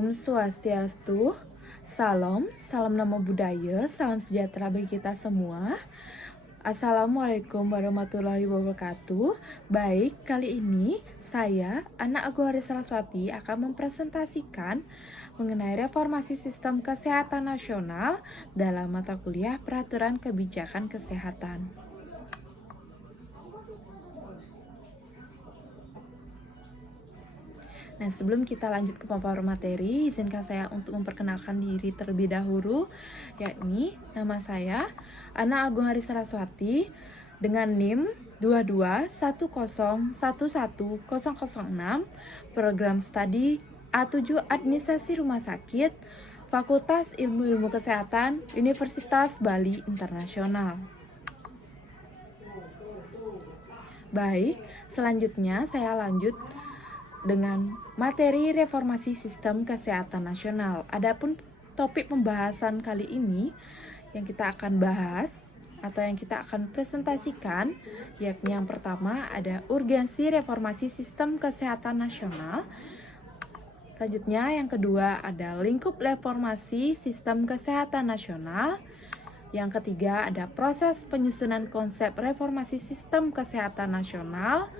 Om Swastiastu, salam nama budaya, salam sejahtera bagi kita semua. Assalamualaikum warahmatullahi wabarakatuh. Baik, kali ini saya, Anak Agung Haris Saraswati, akan mempresentasikan mengenai reformasi sistem kesehatan nasional dalam mata kuliah Peraturan Kebijakan Kesehatan. Nah, sebelum kita lanjut ke pemaparan materi, izinkan saya untuk memperkenalkan diri terlebih dahulu, yakni nama saya Ana Agung Haris Saraswati dengan NIM 221011006, program studi A7 Administrasi Rumah Sakit, Fakultas Ilmu Kesehatan, Universitas Bali Internasional. Baik, selanjutnya saya lanjut dengan materi reformasi sistem kesehatan nasional. Adapun topik pembahasan kali ini yang kita akan bahas atau yang kita akan presentasikan, yakni yang pertama ada urgensi reformasi sistem kesehatan nasional. Selanjutnya yang kedua ada lingkup reformasi sistem kesehatan nasional. Yang ketiga ada proses penyusunan konsep reformasi sistem kesehatan nasional.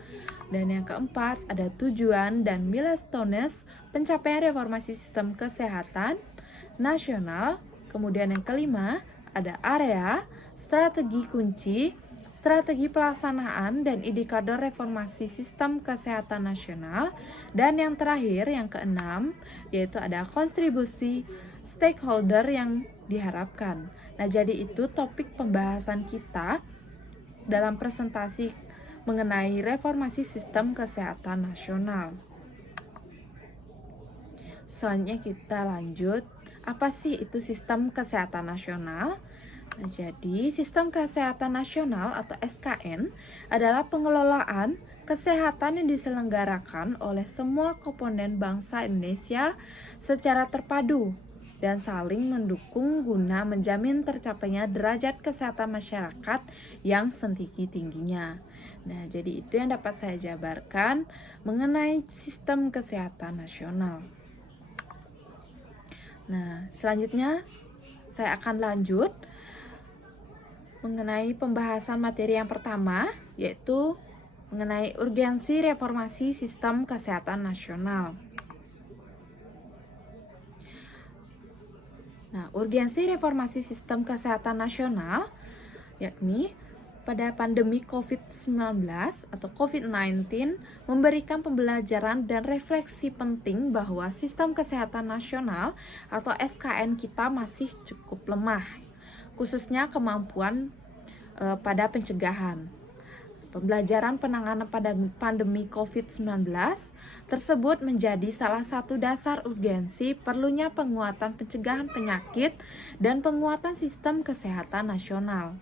Dan yang keempat ada tujuan dan milestones pencapaian reformasi sistem kesehatan nasional. Kemudian yang kelima ada area, strategi kunci, strategi pelaksanaan dan indikator reformasi sistem kesehatan nasional. Dan yang terakhir yang keenam yaitu ada kontribusi stakeholder yang diharapkan. Nah, jadi itu topik pembahasan kita dalam presentasi mengenai reformasi sistem kesehatan nasional. Selanjutnya kita lanjut, apa sih itu sistem kesehatan nasional? Nah, jadi sistem kesehatan nasional atau SKN adalah pengelolaan kesehatan yang diselenggarakan oleh semua komponen bangsa Indonesia secara terpadu dan saling mendukung guna menjamin tercapainya derajat kesehatan masyarakat yang setinggi-tingginya. Nah, jadi itu yang dapat saya jabarkan mengenai sistem kesehatan nasional. Nah, selanjutnya saya akan lanjut mengenai pembahasan materi yang pertama, yaitu mengenai urgensi reformasi sistem kesehatan nasional. Nah, urgensi reformasi sistem kesehatan nasional yakni pada pandemi COVID-19 atau COVID-19 memberikan pembelajaran dan refleksi penting bahwa sistem kesehatan nasional atau SKN kita masih cukup lemah, khususnya kemampuan pada pencegahan. Pembelajaran penanganan pada pandemi COVID-19 tersebut menjadi salah satu dasar urgensi perlunya penguatan pencegahan penyakit dan penguatan sistem kesehatan nasional.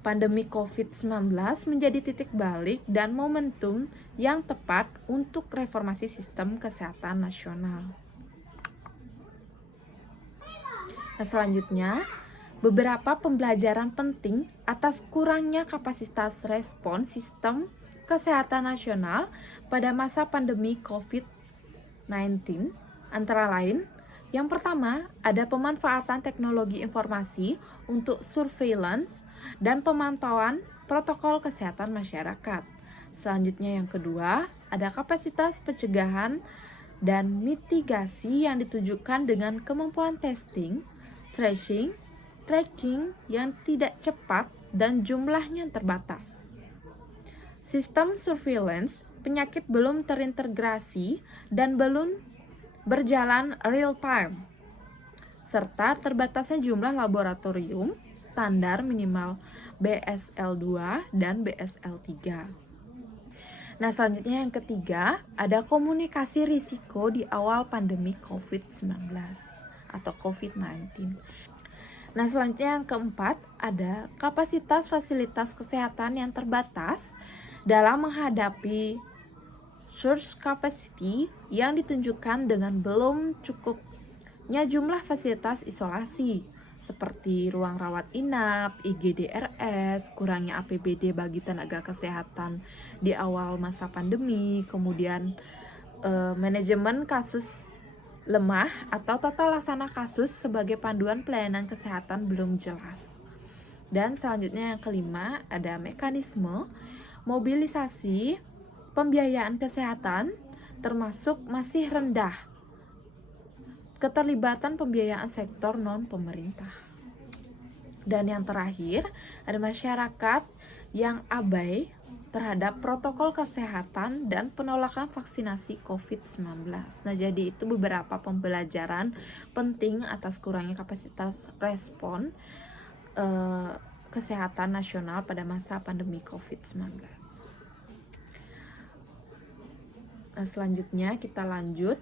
Pandemi COVID-19 menjadi titik balik dan momentum yang tepat untuk reformasi sistem kesehatan nasional. Nah, selanjutnya, beberapa pembelajaran penting atas kurangnya kapasitas respon sistem kesehatan nasional pada masa pandemi COVID-19 antara lain, yang pertama, ada pemanfaatan teknologi informasi untuk surveillance dan pemantauan protokol kesehatan masyarakat. Selanjutnya yang kedua, ada kapasitas pencegahan dan mitigasi yang ditujukan dengan kemampuan testing, tracing, tracking yang tidak cepat dan jumlahnya terbatas. Sistem surveillance penyakit belum terintegrasi dan belum berjalan real time, serta terbatasnya jumlah laboratorium standar minimal BSL-2 dan BSL-3. Nah, selanjutnya yang ketiga, ada komunikasi risiko di awal pandemi COVID-19 atau COVID-19. Nah, selanjutnya yang keempat, ada kapasitas fasilitas kesehatan yang terbatas dalam menghadapi surge capacity yang ditunjukkan dengan belum cukupnya jumlah fasilitas isolasi seperti ruang rawat inap, IGD-RS, kurangnya APBD bagi tenaga kesehatan di awal masa pandemi, kemudian manajemen kasus lemah atau tata laksana kasus sebagai panduan pelayanan kesehatan belum jelas. Dan selanjutnya yang kelima ada mekanisme mobilisasi pembiayaan kesehatan termasuk masih rendah keterlibatan pembiayaan sektor non-pemerintah. Dan yang terakhir ada masyarakat yang abai terhadap protokol kesehatan dan penolakan vaksinasi COVID-19. Nah, jadi itu beberapa pembelajaran penting atas kurangnya kapasitas respon kesehatan nasional pada masa pandemi COVID-19. Nah, selanjutnya kita lanjut.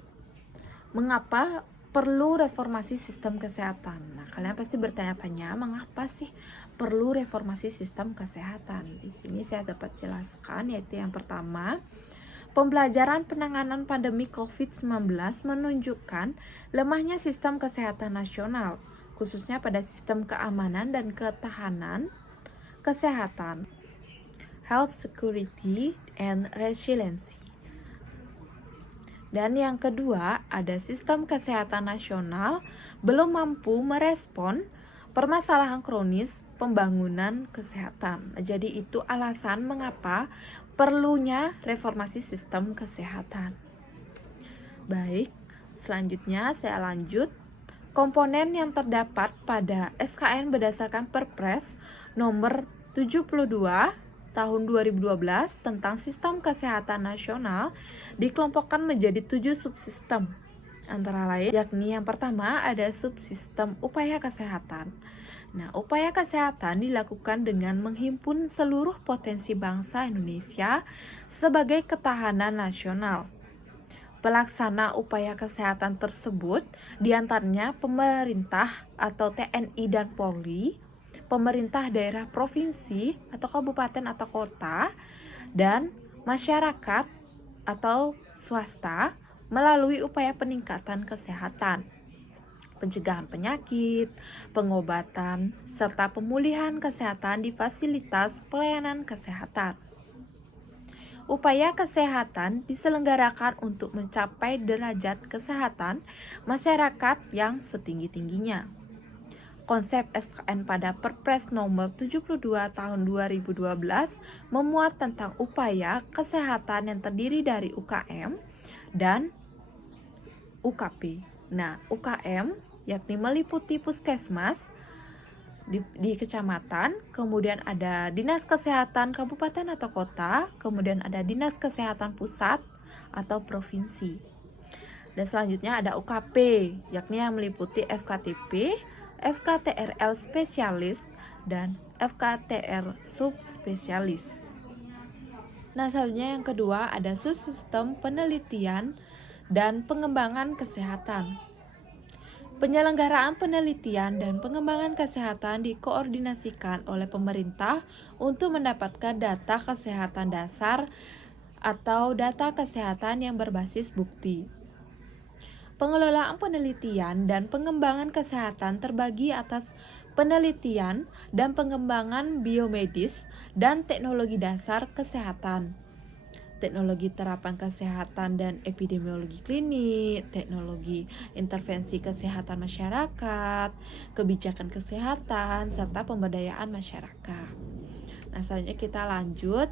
Mengapa perlu reformasi sistem kesehatan? Nah, kalian pasti bertanya-tanya, mengapa sih perlu reformasi sistem kesehatan? Di sini saya dapat jelaskan, yaitu yang pertama, pembelajaran penanganan pandemi COVID-19 menunjukkan lemahnya sistem kesehatan nasional, khususnya pada sistem keamanan dan ketahanan kesehatan, health security and resiliency. Dan yang kedua, ada sistem kesehatan nasional belum mampu merespon permasalahan kronis pembangunan kesehatan. Jadi itu alasan mengapa perlunya reformasi sistem kesehatan. Baik, selanjutnya saya lanjut. Komponen yang terdapat pada SKN berdasarkan Perpres nomor 72 tahun 2012 tentang Sistem Kesehatan Nasional dikelompokkan menjadi 7 subsistem. Antara lain yakni yang pertama ada subsistem upaya kesehatan. Nah, upaya kesehatan dilakukan dengan menghimpun seluruh potensi bangsa Indonesia sebagai ketahanan nasional. Pelaksana upaya kesehatan tersebut diantaranya pemerintah atau TNI dan Polri, pemerintah daerah provinsi atau kabupaten atau kota, dan masyarakat atau swasta melalui upaya peningkatan kesehatan, pencegahan penyakit, pengobatan, serta pemulihan kesehatan di fasilitas pelayanan kesehatan. Upaya kesehatan diselenggarakan untuk mencapai derajat kesehatan masyarakat yang setinggi-tingginya. Konsep SKN pada Perpres nomor 72 tahun 2012 memuat tentang upaya kesehatan yang terdiri dari UKM dan UKP. Nah, UKM yakni meliputi puskesmas di kecamatan, kemudian ada dinas kesehatan kabupaten atau kota, kemudian ada dinas kesehatan pusat atau provinsi. Dan selanjutnya ada UKP, yakni yang meliputi FKTP, FKTRL spesialis, dan FKTR subspesialis. Nah, selanjutnya yang kedua ada subsistem penelitian dan pengembangan kesehatan. Penyelenggaraan penelitian dan pengembangan kesehatan dikoordinasikan oleh pemerintah untuk mendapatkan data kesehatan dasar atau data kesehatan yang berbasis bukti. Pengelolaan penelitian dan pengembangan kesehatan terbagi atas penelitian dan pengembangan biomedis dan teknologi dasar kesehatan, teknologi terapan kesehatan dan epidemiologi klinik, teknologi intervensi kesehatan masyarakat, kebijakan kesehatan, serta pemberdayaan masyarakat. Nah, selanjutnya kita lanjut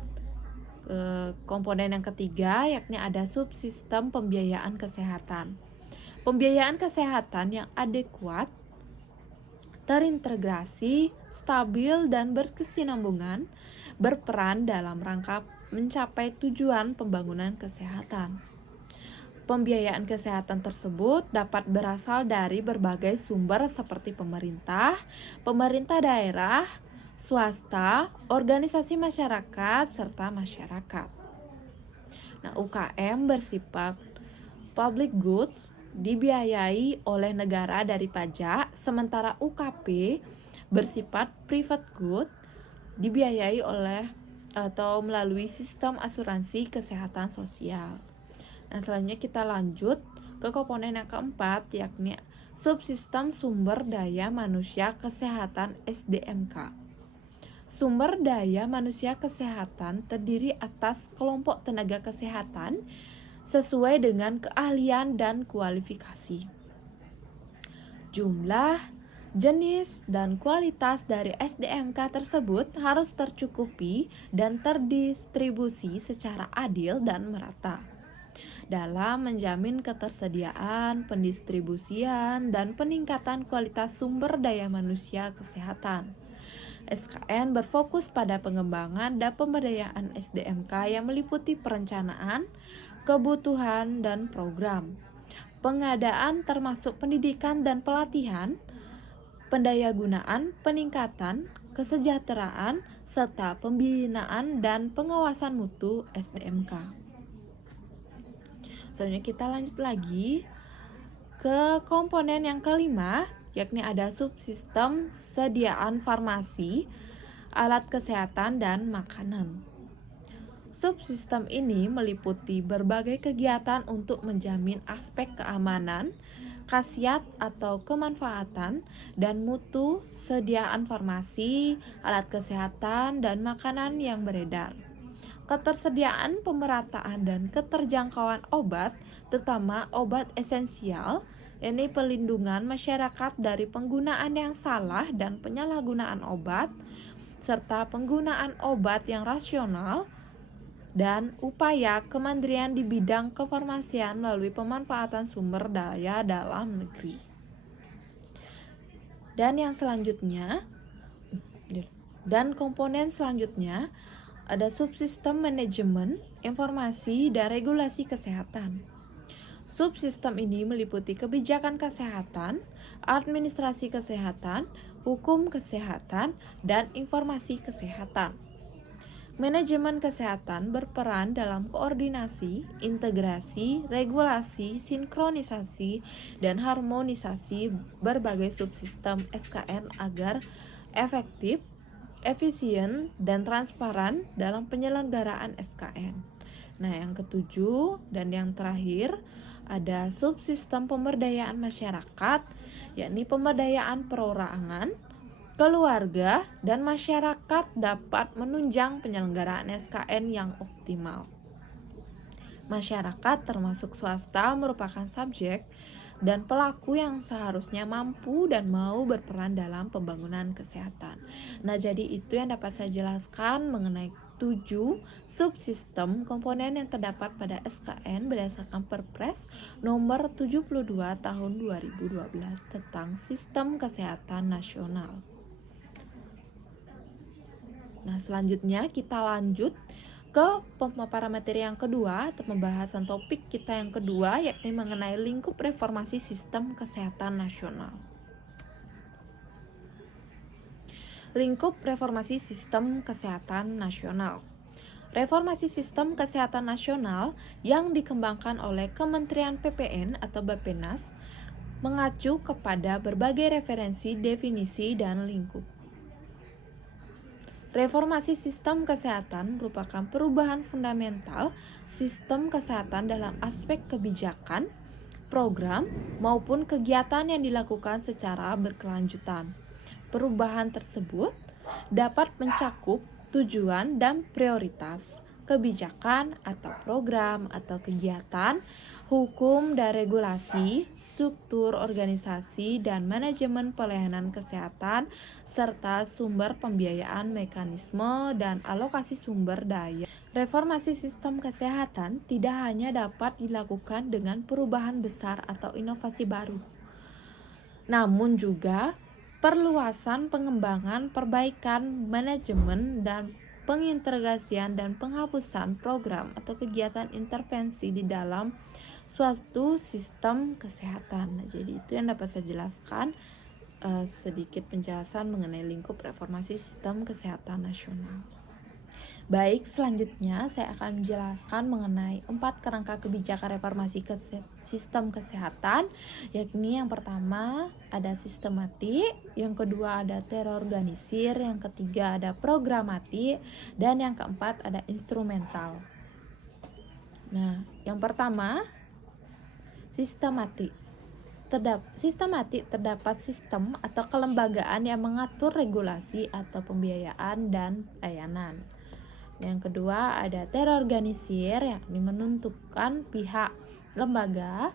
ke komponen yang ketiga, yakni ada subsistem pembiayaan kesehatan. Pembiayaan kesehatan yang adekuat, terintegrasi, stabil, dan berkesinambungan berperan dalam rangka mencapai tujuan pembangunan kesehatan. Pembiayaan kesehatan tersebut dapat berasal dari berbagai sumber seperti pemerintah, pemerintah daerah, swasta, organisasi masyarakat, serta masyarakat. Nah, UKM bersifat public goods dibiayai oleh negara dari pajak, sementara UKP bersifat private good dibiayai oleh atau melalui sistem asuransi kesehatan sosial. Nah, selanjutnya kita lanjut ke komponen yang keempat, yakni subsistem sumber daya manusia kesehatan SDMK. Sumber daya manusia kesehatan terdiri atas kelompok tenaga kesehatan sesuai dengan keahlian dan kualifikasi. Jumlah, jenis, dan kualitas dari SDMK tersebut harus tercukupi dan terdistribusi secara adil dan merata dalam menjamin ketersediaan, pendistribusian, dan peningkatan kualitas sumber daya manusia kesehatan. SKN berfokus pada pengembangan dan pemberdayaan SDMK yang meliputi perencanaan, kebutuhan, dan program. Pengadaan termasuk pendidikan dan pelatihan, pendayagunaan, peningkatan, kesejahteraan, serta pembinaan dan pengawasan mutu SDMK. Selanjutnya kita lanjut lagi ke komponen yang kelima, yakni ada subsistem sediaan farmasi, alat kesehatan, dan makanan. Subsistem ini meliputi berbagai kegiatan untuk menjamin aspek keamanan, khasiat atau kemanfaatan, dan mutu sediaan farmasi, alat kesehatan, dan makanan yang beredar. Ketersediaan, pemerataan, dan keterjangkauan obat, terutama obat esensial, ini pelindungan masyarakat dari penggunaan yang salah dan penyalahgunaan obat, serta penggunaan obat yang rasional, dan upaya kemandirian di bidang kefarmasian melalui pemanfaatan sumber daya dalam negeri. Dan komponen selanjutnya ada subsistem manajemen, informasi, dan regulasi kesehatan. Subsistem ini meliputi kebijakan kesehatan, administrasi kesehatan, hukum kesehatan, dan informasi kesehatan. Manajemen kesehatan berperan dalam koordinasi, integrasi, regulasi, sinkronisasi, dan harmonisasi berbagai subsistem SKN agar efektif, efisien, dan transparan dalam penyelenggaraan SKN. Nah, yang ketujuh dan yang terakhir ada subsistem pemberdayaan masyarakat, yakni pemberdayaan perorangan, keluarga, dan masyarakat dapat menunjang penyelenggaraan SKN yang optimal. Masyarakat termasuk swasta merupakan subjek dan pelaku yang seharusnya mampu dan mau berperan dalam pembangunan kesehatan. Nah, jadi itu yang dapat saya jelaskan mengenai 7 subsistem komponen yang terdapat pada SKN berdasarkan Perpres nomor 72 tahun 2012 tentang Sistem Kesehatan Nasional. Nah, selanjutnya kita lanjut ke pemaparan materi yang kedua atau pembahasan topik kita yang kedua, yakni mengenai lingkup reformasi sistem kesehatan nasional. Lingkup reformasi sistem kesehatan nasional. Reformasi sistem kesehatan nasional yang dikembangkan oleh Kementerian PPN atau Bappenas mengacu kepada berbagai referensi, definisi, dan lingkup. Reformasi sistem kesehatan merupakan perubahan fundamental sistem kesehatan dalam aspek kebijakan, program, maupun kegiatan yang dilakukan secara berkelanjutan. Perubahan tersebut dapat mencakup tujuan dan prioritas, kebijakan atau program atau kegiatan, hukum dan regulasi, struktur organisasi dan manajemen pelayanan kesehatan, serta sumber pembiayaan, mekanisme, dan alokasi sumber daya. Reformasi sistem kesehatan tidak hanya dapat dilakukan dengan perubahan besar atau inovasi baru, namun juga perluasan, pengembangan, perbaikan, manajemen, dan pengintegrasian dan penghapusan program atau kegiatan intervensi di dalam suatu sistem kesehatan. Nah, jadi itu yang dapat saya jelaskan sedikit penjelasan mengenai lingkup reformasi sistem kesehatan nasional. Baik, selanjutnya saya akan menjelaskan mengenai 4 kerangka kebijakan reformasi sistem kesehatan, yakni yang pertama ada sistematik, yang kedua ada terorganisir, yang ketiga ada programatik, dan yang keempat ada instrumental. Nah, yang pertama sistematik. Terdapat sistem atau kelembagaan yang mengatur regulasi atau pembiayaan dan layanan. Yang kedua ada terorganisir, yakni menentukan pihak, lembaga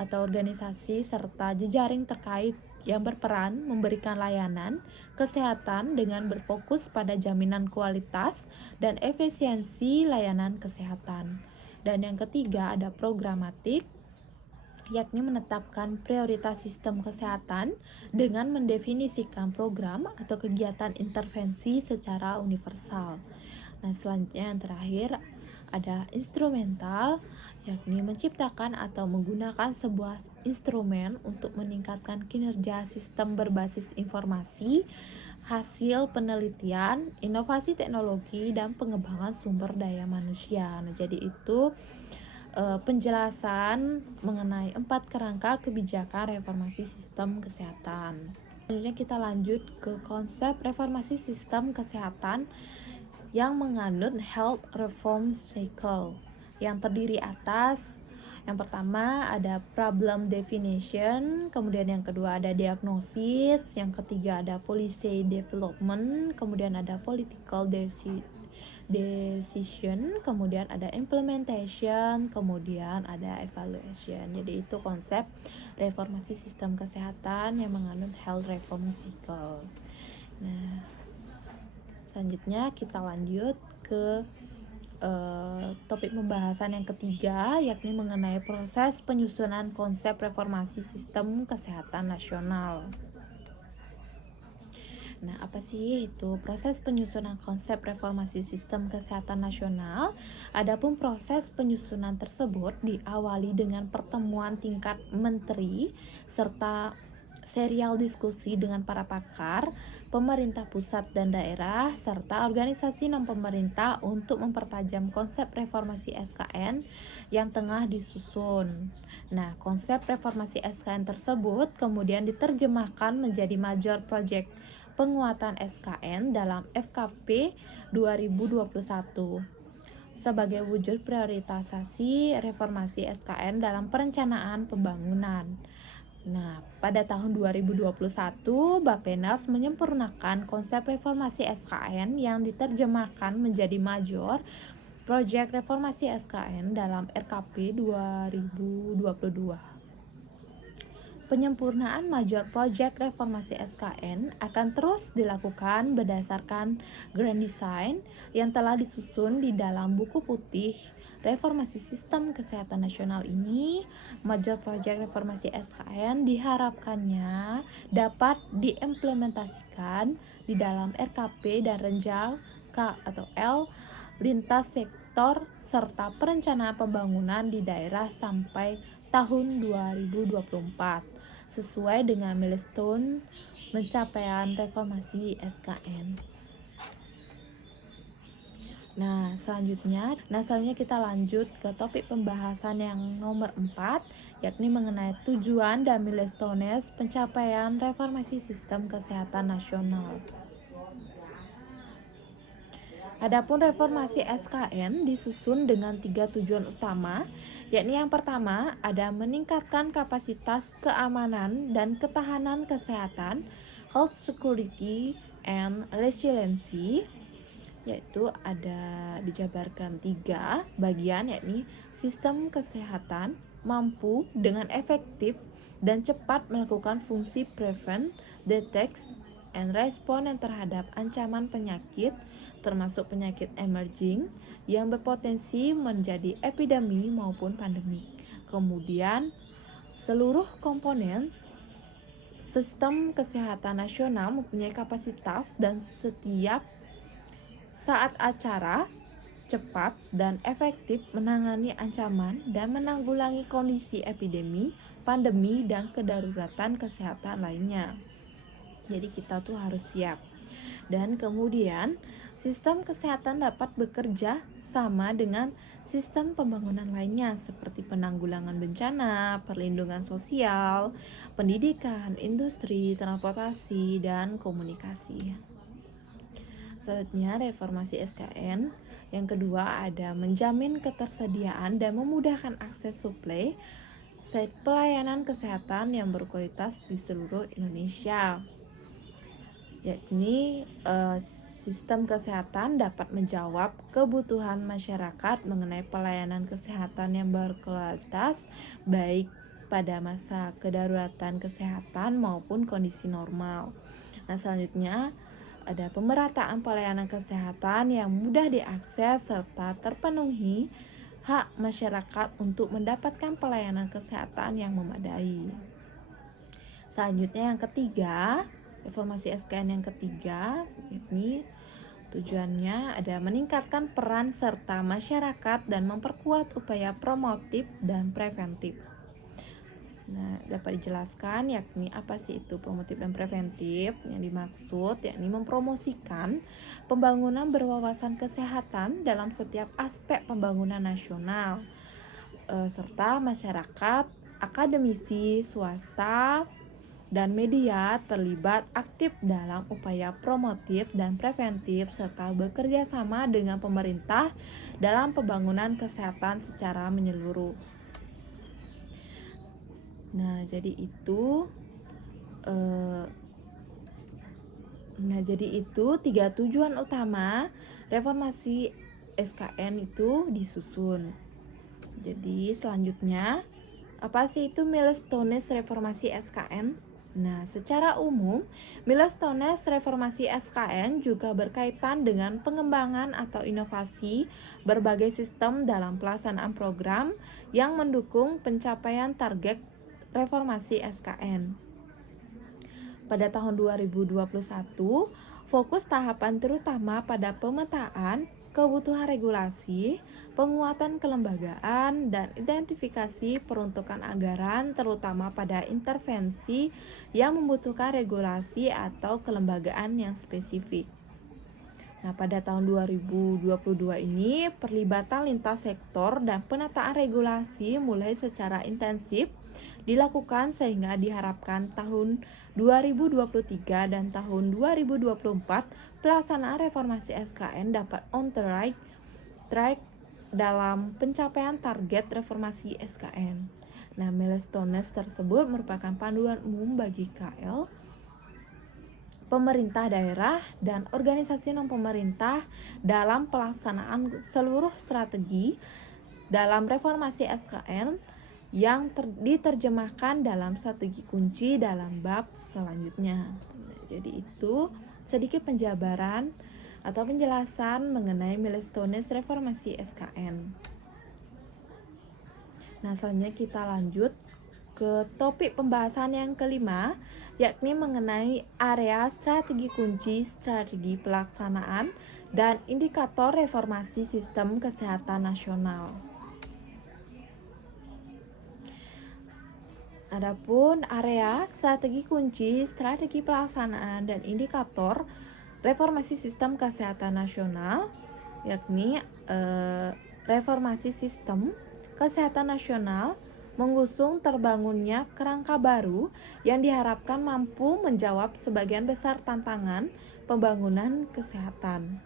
atau organisasi serta jejaring terkait yang berperan memberikan layanan kesehatan dengan berfokus pada jaminan kualitas dan efisiensi layanan kesehatan. Dan yang ketiga ada programatik, yakni menetapkan prioritas sistem kesehatan dengan mendefinisikan program atau kegiatan intervensi secara universal. Nah, selanjutnya yang terakhir ada instrumental, yakni menciptakan atau menggunakan sebuah instrumen untuk meningkatkan kinerja sistem berbasis informasi, hasil penelitian, inovasi teknologi, dan pengembangan sumber daya manusia. Nah, jadi itu penjelasan mengenai 4 kerangka kebijakan reformasi sistem kesehatan. Selanjutnya kita lanjut ke konsep reformasi sistem kesehatan yang menganut health reform cycle yang terdiri atas yang pertama ada problem definition, kemudian yang kedua ada diagnosis, yang ketiga ada policy development, kemudian ada political decision, kemudian ada implementation, kemudian ada evaluation. Jadi itu konsep reformasi sistem kesehatan yang mengandung health reform cycle. Nah, selanjutnya kita lanjut ke topik pembahasan yang ketiga, yakni mengenai proses penyusunan konsep reformasi sistem kesehatan nasional. Nah, apa sih itu proses penyusunan konsep reformasi sistem kesehatan nasional? Adapun proses penyusunan tersebut diawali dengan pertemuan tingkat menteri serta serial diskusi dengan para pakar, pemerintah pusat dan daerah, serta organisasi non-pemerintah untuk mempertajam konsep reformasi SKN yang tengah disusun. Nah, konsep reformasi SKN tersebut kemudian diterjemahkan menjadi major project penguatan SKN dalam FKP 2021 sebagai wujud prioritasasi reformasi SKN dalam perencanaan pembangunan. Nah, pada tahun 2021, Bappenas menyempurnakan konsep reformasi SKN yang diterjemahkan menjadi major proyek reformasi SKN dalam RKP 2022. Penyempurnaan major project reformasi SKN akan terus dilakukan berdasarkan grand design yang telah disusun di dalam buku putih reformasi sistem kesehatan nasional ini. Major project reformasi SKN diharapkannya dapat diimplementasikan di dalam RKP dan renjang K atau L lintas sektor serta perencanaan pembangunan di daerah sampai tahun 2024 sesuai dengan milestone pencapaian reformasi SKN. Nah, selanjutnya kita lanjut ke topik pembahasan yang nomor 4, yakni mengenai tujuan dan milestones pencapaian reformasi sistem kesehatan nasional. Adapun reformasi SKN disusun dengan 3 tujuan utama, yakni yang pertama ada meningkatkan kapasitas keamanan dan ketahanan kesehatan, health security and resiliency, yaitu ada dijabarkan 3 bagian, yakni sistem kesehatan mampu dengan efektif dan cepat melakukan fungsi prevent, detect, and respond terhadap ancaman penyakit termasuk penyakit emerging yang berpotensi menjadi epidemi maupun pandemik. Kemudian seluruh komponen sistem kesehatan nasional mempunyai kapasitas dan setiap saat acara cepat dan efektif menangani ancaman dan menanggulangi kondisi epidemi, pandemi, dan kedaruratan kesehatan lainnya. Jadi kita tuh harus siap. Dan kemudian sistem kesehatan dapat bekerja sama dengan sistem pembangunan lainnya seperti penanggulangan bencana, perlindungan sosial, pendidikan, industri, transportasi, dan komunikasi. Selanjutnya reformasi SKN. Yang kedua ada menjamin ketersediaan dan memudahkan akses suplai side pelayanan kesehatan yang berkualitas di seluruh Indonesia, yakni sistem kesehatan dapat menjawab kebutuhan masyarakat mengenai pelayanan kesehatan yang berkualitas baik pada masa kedaruratan kesehatan maupun kondisi normal. Nah, selanjutnya ada pemerataan pelayanan kesehatan yang mudah diakses serta terpenuhi hak masyarakat untuk mendapatkan pelayanan kesehatan yang memadai. Selanjutnya yang ketiga, reformasi SKN yang ketiga, yakni tujuannya ada meningkatkan peran serta masyarakat dan memperkuat upaya promotif dan preventif. Nah, dapat dijelaskan yakni apa sih itu promotif dan preventif? Yang dimaksud yakni mempromosikan pembangunan berwawasan kesehatan dalam setiap aspek pembangunan nasional, serta masyarakat, akademisi, swasta, dan media terlibat aktif dalam upaya promotif dan preventif serta bekerja sama dengan pemerintah dalam pembangunan kesehatan secara menyeluruh. Nah, jadi itu tiga tujuan utama reformasi SKN itu disusun. Jadi selanjutnya, apa sih itu milestones reformasi SKN? Nah, secara umum, milestones reformasi SKN juga berkaitan dengan pengembangan atau inovasi berbagai sistem dalam pelaksanaan program yang mendukung pencapaian target reformasi SKN. Pada tahun 2021, fokus tahapan terutama pada pemetaan kebutuhan regulasi, penguatan kelembagaan, dan identifikasi peruntukan anggaran terutama pada intervensi yang membutuhkan regulasi atau kelembagaan yang spesifik. Nah, pada tahun 2022 ini, perlibatan lintas sektor dan penataan regulasi mulai secara intensif dilakukan sehingga diharapkan tahun 2023 dan tahun 2024 pelaksanaan reformasi SKN dapat on the right track dalam pencapaian target reformasi SKN. Nah, milestones tersebut merupakan panduan umum bagi KL, pemerintah daerah, dan organisasi non-pemerintah dalam pelaksanaan seluruh strategi dalam reformasi SKN yang diterjemahkan dalam strategi kunci dalam bab selanjutnya. Jadi itu sedikit penjabaran atau penjelasan mengenai milestones reformasi SKN. Nah, selanjutnya kita lanjut ke topik pembahasan yang kelima, yakni mengenai area strategi kunci, strategi pelaksanaan, dan indikator reformasi sistem kesehatan nasional. Adapun area strategi kunci, strategi pelaksanaan, dan indikator reformasi sistem kesehatan nasional, yakni reformasi sistem kesehatan nasional mengusung terbangunnya kerangka baru yang diharapkan mampu menjawab sebagian besar tantangan pembangunan kesehatan.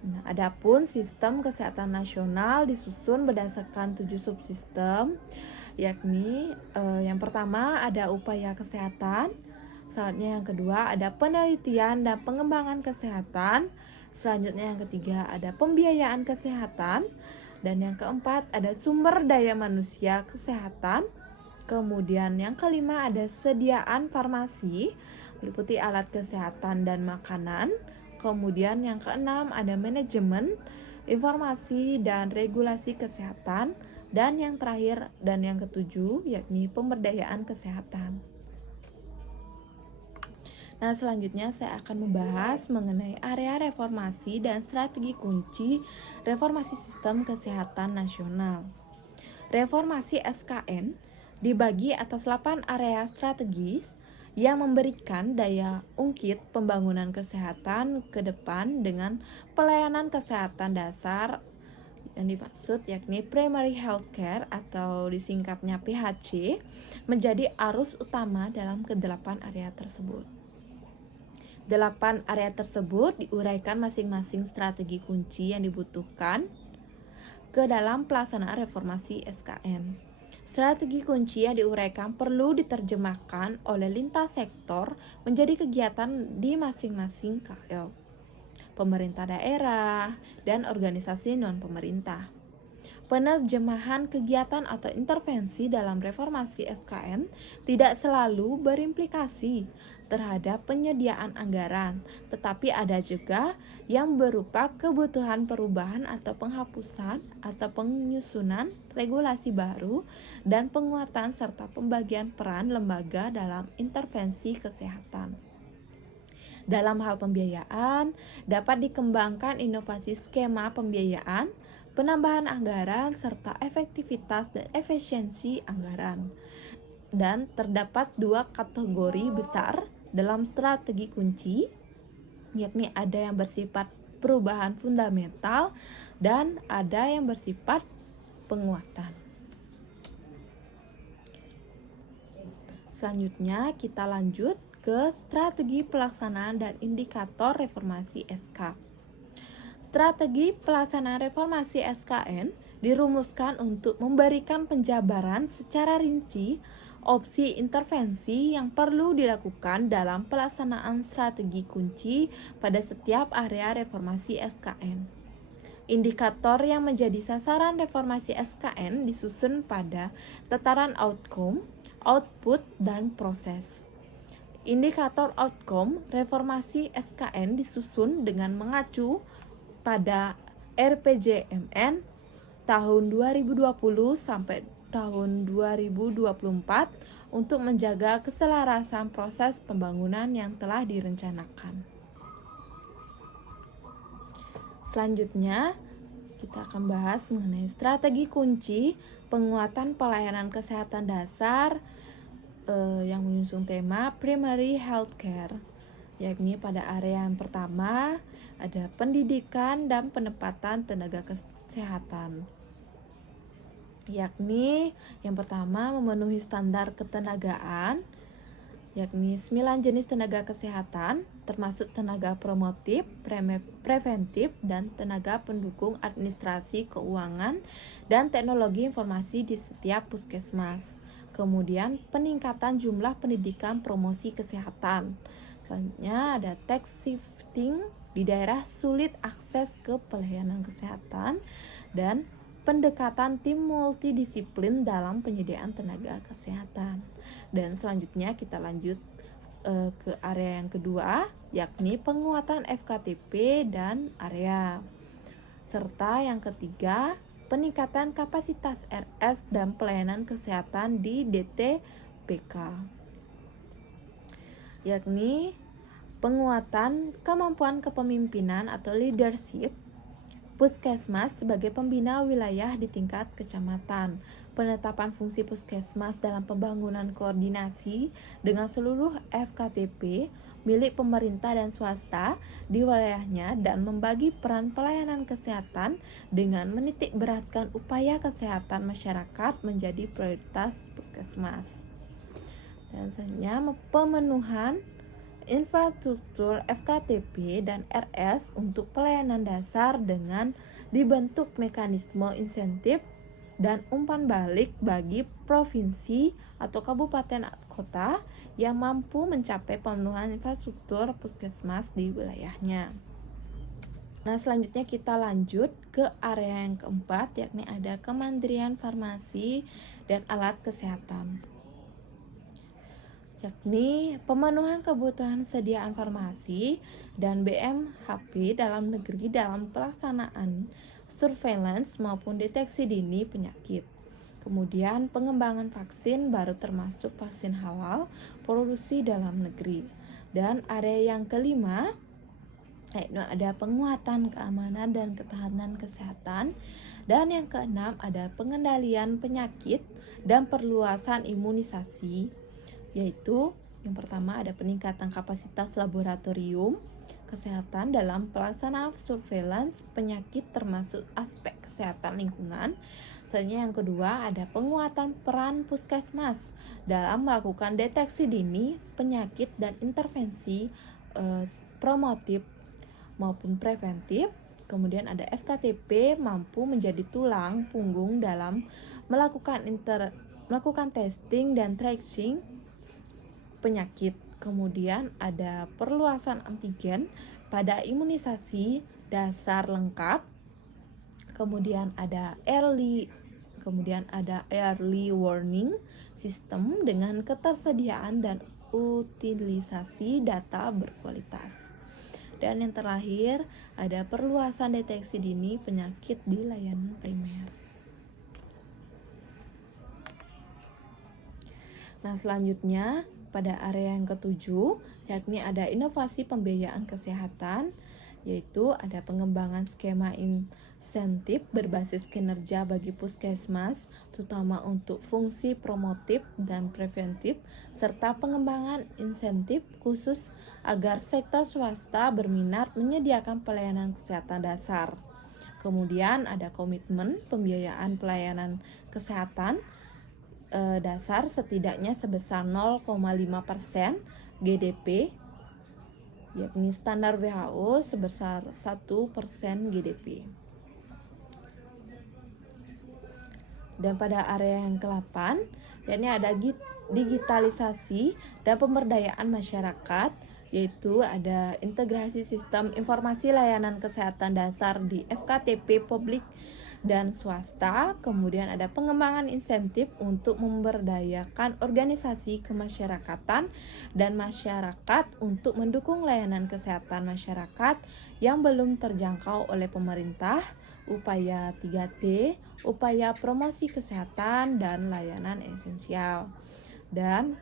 Nah, adapun sistem kesehatan nasional disusun berdasarkan 7 subsistem, yakni yang pertama ada upaya kesehatan, selanjutnya yang kedua ada penelitian dan pengembangan kesehatan, selanjutnya yang ketiga ada pembiayaan kesehatan, dan yang keempat ada sumber daya manusia kesehatan, kemudian yang kelima ada sediaan farmasi, meliputi alat kesehatan dan makanan, kemudian yang keenam ada manajemen, informasi dan regulasi kesehatan, dan yang terakhir dan yang ketujuh yakni pemberdayaan kesehatan. Nah, selanjutnya saya akan membahas mengenai area reformasi dan strategi kunci reformasi sistem kesehatan nasional. Reformasi SKN dibagi atas 8 area strategis yang memberikan daya ungkit pembangunan kesehatan ke depan dengan pelayanan kesehatan dasar yang dimaksud yakni primary healthcare atau disingkatnya PHC menjadi arus utama dalam ke-8 area tersebut. 8 area tersebut diuraikan masing-masing strategi kunci yang dibutuhkan ke dalam pelaksanaan reformasi SKN. Strategi kunci yang diuraikan perlu diterjemahkan oleh lintas sektor menjadi kegiatan di masing-masing KL, pemerintah daerah, dan organisasi non-pemerintah. Penerjemahan kegiatan atau intervensi dalam reformasi SKN tidak selalu berimplikasi terhadap penyediaan anggaran, tetapi ada juga yang berupa kebutuhan perubahan atau penghapusan atau penyusunan regulasi baru dan penguatan serta pembagian peran lembaga dalam intervensi kesehatan. Dalam hal pembiayaan, dapat dikembangkan inovasi skema pembiayaan, penambahan anggaran, serta efektivitas dan efisiensi anggaran. Dan terdapat dua kategori besar dalam strategi kunci, yakni ada yang bersifat perubahan fundamental dan ada yang bersifat penguatan. Selanjutnya kita lanjut ke strategi pelaksanaan dan indikator reformasi SK. Strategi pelaksanaan reformasi SKN dirumuskan untuk memberikan penjabaran secara rinci opsi intervensi yang perlu dilakukan dalam pelaksanaan strategi kunci pada setiap area reformasi SKN. Indikator yang menjadi sasaran reformasi SKN disusun pada tataran outcome, output, dan proses. Indikator outcome reformasi SKN disusun dengan mengacu pada RPJMN tahun 2020 sampai tahun 2024 untuk menjaga keselarasan proses pembangunan yang telah direncanakan. Selanjutnya, kita akan bahas mengenai strategi kunci penguatan pelayanan kesehatan dasar yang mengusung tema primary healthcare, yakni pada area yang pertama ada pendidikan dan penempatan tenaga kesehatan, yakni yang pertama memenuhi standar ketenagaan, yakni 9 jenis tenaga kesehatan termasuk tenaga promotif, preventif, dan tenaga pendukung administrasi keuangan dan teknologi informasi di setiap puskesmas. Kemudian peningkatan jumlah pendidikan promosi kesehatan. Selanjutnya ada tax shifting di daerah sulit akses ke pelayanan kesehatan dan pendekatan tim multidisiplin dalam penyediaan tenaga kesehatan. Dan selanjutnya kita lanjut ke area yang kedua, yakni penguatan FKTP dan area. Serta yang ketiga, peningkatan kapasitas RS dan pelayanan kesehatan di DTPK, yakni penguatan kemampuan kepemimpinan atau leadership puskesmas sebagai pembina wilayah di tingkat kecamatan, penetapan fungsi puskesmas dalam pembangunan koordinasi dengan seluruh FKTP milik pemerintah dan swasta di wilayahnya dan membagi peran pelayanan kesehatan dengan menitik beratkan upaya kesehatan masyarakat menjadi prioritas puskesmas. Dan selanjutnya pemenuhan infrastruktur FKTP dan RS untuk pelayanan dasar dengan dibentuk mekanisme insentif dan umpan balik bagi provinsi atau kabupaten kota yang mampu mencapai pemenuhan infrastruktur puskesmas di wilayahnya. Nah, selanjutnya kita lanjut ke area yang keempat, yakni ada kemandirian farmasi dan alat kesehatan, yakni pemenuhan kebutuhan sediaan farmasi dan BMHP dalam negeri dalam pelaksanaan surveillance maupun deteksi dini penyakit. Kemudian pengembangan vaksin baru termasuk vaksin halal produksi dalam negeri. Dan area yang kelima yaitu ada penguatan keamanan dan ketahanan kesehatan. Dan yang keenam ada pengendalian penyakit dan perluasan imunisasi, yaitu yang pertama ada peningkatan kapasitas laboratorium kesehatan dalam pelaksanaan surveillance penyakit termasuk aspek kesehatan lingkungan. Selanjutnya yang kedua ada penguatan peran puskesmas dalam melakukan deteksi dini penyakit dan intervensi promotif maupun preventif. Kemudian ada FKTP mampu menjadi tulang punggung dalam melakukan testing dan tracing penyakit. Kemudian ada perluasan antigen pada imunisasi dasar lengkap Kemudian ada early warning system dengan ketersediaan dan utilisasi data berkualitas. Dan yang terakhir ada perluasan deteksi dini penyakit di layanan primer. Nah, selanjutnya pada area yang ketujuh, yakni ada inovasi pembiayaan kesehatan, yaitu ada pengembangan skema insentif berbasis kinerja bagi puskesmas, terutama untuk fungsi promotif dan preventif, serta pengembangan insentif khusus agar sektor swasta berminat menyediakan pelayanan kesehatan dasar. Kemudian ada komitmen pembiayaan pelayanan kesehatan dasar setidaknya sebesar 0,5% GDP, yakni standar WHO sebesar 1% GDP. Dan pada area yang ke-8, yakni ada digitalisasi dan pemberdayaan masyarakat, yaitu ada integrasi sistem informasi layanan kesehatan dasar di FKTP publik dan swasta. Kemudian ada pengembangan insentif untuk memberdayakan organisasi kemasyarakatan dan masyarakat untuk mendukung layanan kesehatan masyarakat yang belum terjangkau oleh pemerintah, upaya 3T, upaya promosi kesehatan dan layanan esensial. Dan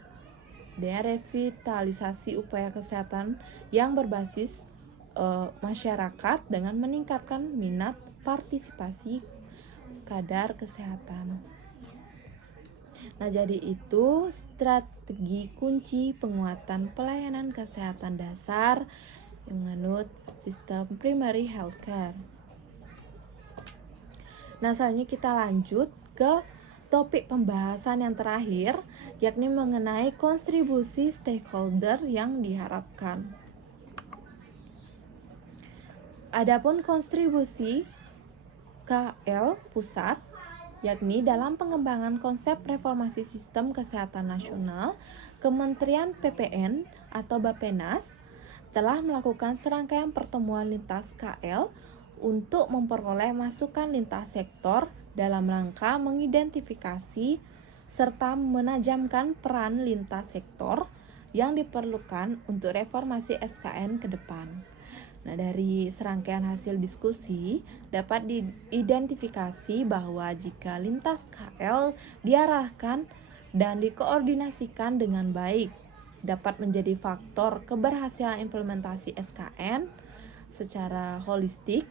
revitalisasi upaya kesehatan yang berbasis masyarakat dengan meningkatkan minat partisipasi kadar kesehatan. Nah, jadi itu strategi kunci penguatan pelayanan kesehatan dasar yang menganut sistem primary healthcare. Nah, selanjutnya kita lanjut ke topik pembahasan yang terakhir, yakni mengenai kontribusi stakeholder yang diharapkan. Adapun kontribusi KL pusat, yakni dalam pengembangan konsep reformasi sistem kesehatan nasional, Kementerian PPN atau Bappenas telah melakukan serangkaian pertemuan lintas KL untuk memperoleh masukan lintas sektor dalam rangka mengidentifikasi serta menajamkan peran lintas sektor yang diperlukan untuk reformasi SKN ke depan. Nah, dari serangkaian hasil diskusi dapat diidentifikasi bahwa jika lintas KL diarahkan dan dikoordinasikan dengan baik, dapat menjadi faktor keberhasilan implementasi SKN secara holistik,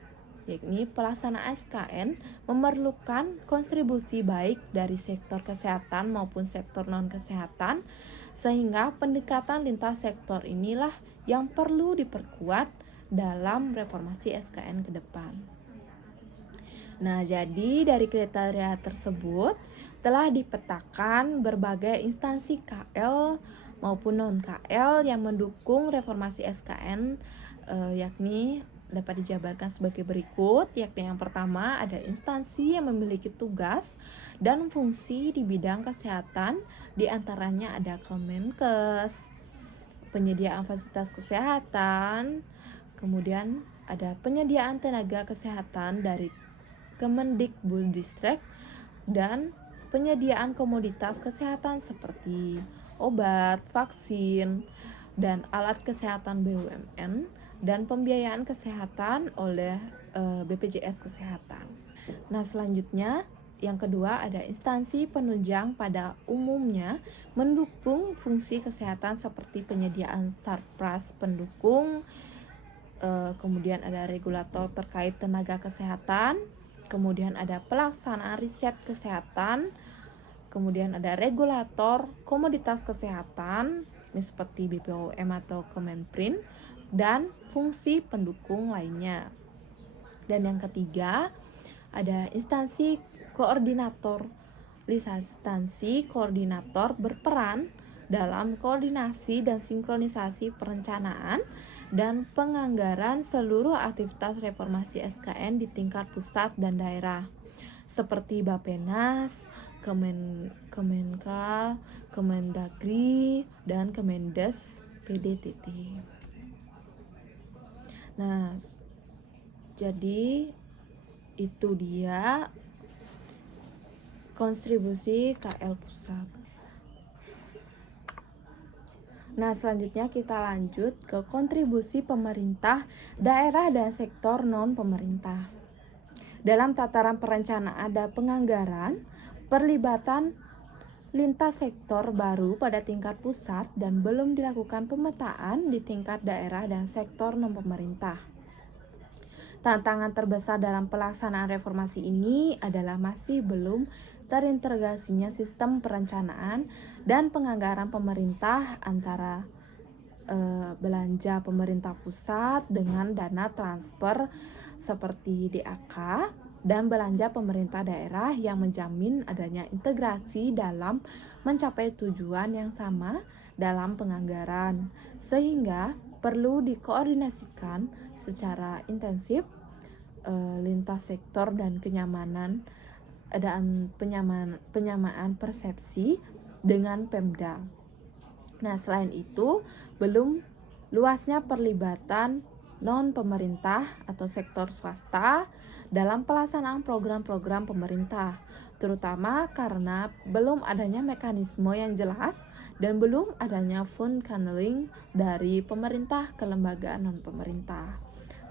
yakni pelaksanaan SKN memerlukan kontribusi baik dari sektor kesehatan maupun sektor non-kesehatan, sehingga pendekatan lintas sektor inilah yang perlu diperkuat dalam reformasi SKN ke depan. Nah, jadi dari kriteria tersebut telah dipetakan berbagai instansi KL maupun non-KL yang mendukung reformasi SKN, yakni dapat dijabarkan sebagai berikut, yakni yang pertama ada instansi yang memiliki tugas dan fungsi di bidang kesehatan, diantaranya ada Kemenkes, penyediaan fasilitas kesehatan, kemudian ada penyediaan tenaga kesehatan dari Kemendikbudristek dan penyediaan komoditas kesehatan seperti obat, vaksin, dan alat kesehatan BUMN dan pembiayaan kesehatan oleh BPJS Kesehatan. Nah, selanjutnya yang kedua ada instansi penunjang pada umumnya mendukung fungsi kesehatan seperti penyediaan sarpras pendukung, kemudian ada regulator terkait tenaga kesehatan, kemudian ada pelaksanaan riset kesehatan, kemudian ada regulator komoditas kesehatan seperti BPOM atau Kemenprin, dan fungsi pendukung lainnya. Dan yang ketiga ada instansi koordinator. Instansi koordinator berperan dalam koordinasi dan sinkronisasi perencanaan dan penganggaran seluruh aktivitas reformasi SKN di tingkat pusat dan daerah seperti Bappenas, Kemenka, Kemendagri, dan Kemendes PDTT. Nah, jadi Itu dia kontribusi KL pusat. Nah, selanjutnya kita lanjut ke kontribusi pemerintah, daerah, dan sektor non-pemerintah. Dalam tataran perencanaan dan penganggaran, perlibatan lintas sektor baru pada tingkat pusat dan belum dilakukan pemetaan di tingkat daerah dan sektor non-pemerintah. Tantangan terbesar dalam pelaksanaan reformasi ini adalah masih belum terintegrasinya sistem perencanaan dan penganggaran pemerintah antara belanja pemerintah pusat dengan dana transfer seperti DAK dan belanja pemerintah daerah yang menjamin adanya integrasi dalam mencapai tujuan yang sama dalam penganggaran, sehingga perlu dikoordinasikan secara intensif lintas sektor dan penyamaan persepsi dengan Pemda. Nah, selain itu, belum luasnya perlibatan non-pemerintah atau sektor swasta dalam pelaksanaan program-program pemerintah, terutama karena belum adanya mekanisme yang jelas dan belum adanya fund channeling dari pemerintah ke lembaga non-pemerintah.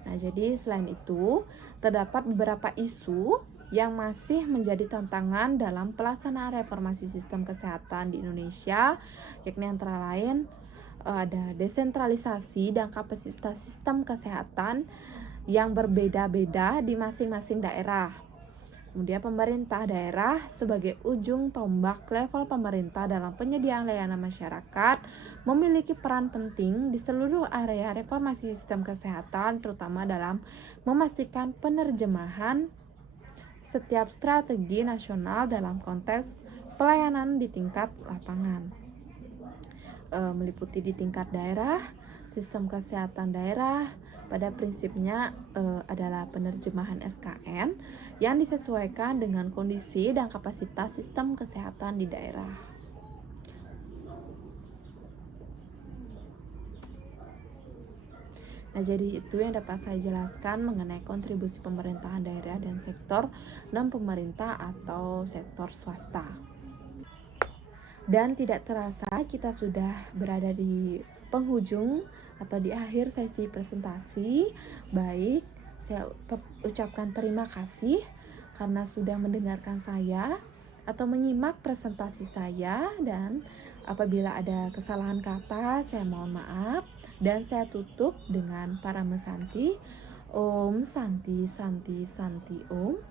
Nah, jadi selain itu, terdapat beberapa isu yang masih menjadi tantangan dalam pelaksanaan reformasi sistem kesehatan di Indonesia, yakni antara lain ada desentralisasi dan kapasitas sistem kesehatan yang berbeda-beda di masing-masing daerah. Kemudian pemerintah daerah sebagai ujung tombak level pemerintah dalam penyediaan layanan masyarakat memiliki peran penting di seluruh area reformasi sistem kesehatan, terutama dalam memastikan penerjemahan setiap strategi nasional dalam konteks pelayanan di tingkat lapangan. Meliputi di tingkat daerah, sistem kesehatan daerah pada prinsipnya adalah penerjemahan SKN yang disesuaikan dengan kondisi dan kapasitas sistem kesehatan di daerah. Nah, jadi itu yang dapat saya jelaskan mengenai kontribusi pemerintahan daerah dan sektor non-pemerintah atau sektor swasta. Dan tidak terasa kita sudah berada di penghujung atau di akhir sesi presentasi. Baik, saya ucapkan terima kasih karena sudah mendengarkan saya atau menyimak presentasi saya, dan apabila ada kesalahan kata saya mohon maaf, dan saya tutup dengan Parama Santi. Om Santi Santi Santi Om.